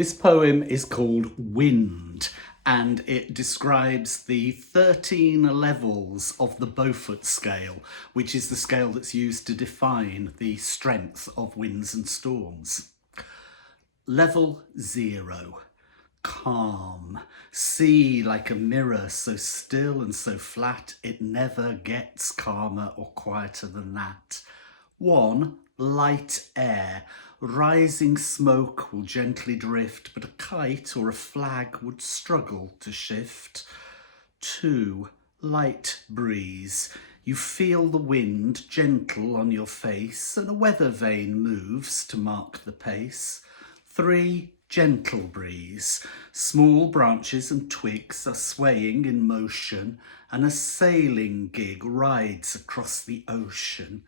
This poem is called Wind, and it describes the 13 levels of the Beaufort Scale, which is the scale that's used to define the strength of winds and storms. Level 0, calm. Sea like a mirror, so still and so flat, it never gets calmer or quieter than that. 1, light air. Rising smoke will gently drift, but a kite or a flag would struggle to shift. 2, light breeze. You feel the wind gentle on your face, and a weather vane moves to mark the pace. 3, gentle breeze. Small branches and twigs are swaying in motion, and a sailing gig rides across the ocean.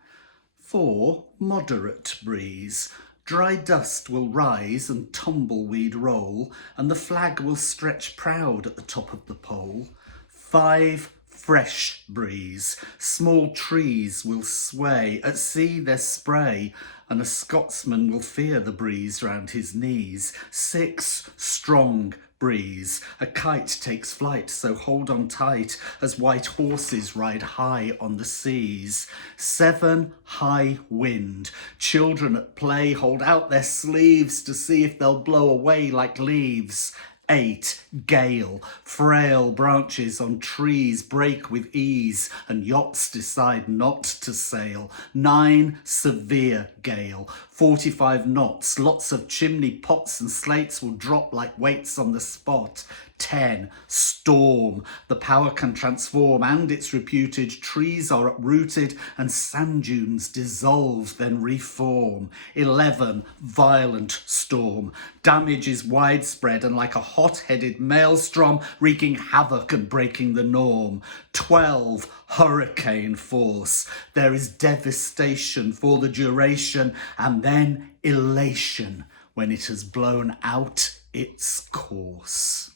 4, moderate breeze. Dry dust will rise and tumbleweed roll, and the flag will stretch proud at the top of the pole. 5, fresh breeze. Small trees will sway, at sea there's spray, and a Scotsman will fear the breeze round his knees. 6, strong breeze. A kite takes flight, so hold on tight as white horses ride high on the seas. 7, high wind. Children at play hold out their sleeves to see if they'll blow away like leaves. 8, gale. Frail branches on trees break with ease, and yachts decide not to sail. 9, severe gale. 45 knots. Lots of chimney pots and slates will drop like weights on the spot. 10, storm. The power can transform, and it's reputed trees are uprooted and sand dunes dissolve, then reform. 11, violent storm. Damage is widespread and like a hot-headed maelstrom, wreaking havoc and breaking the norm. 12, hurricane force. There is devastation for the duration, and then elation when it has blown out its course.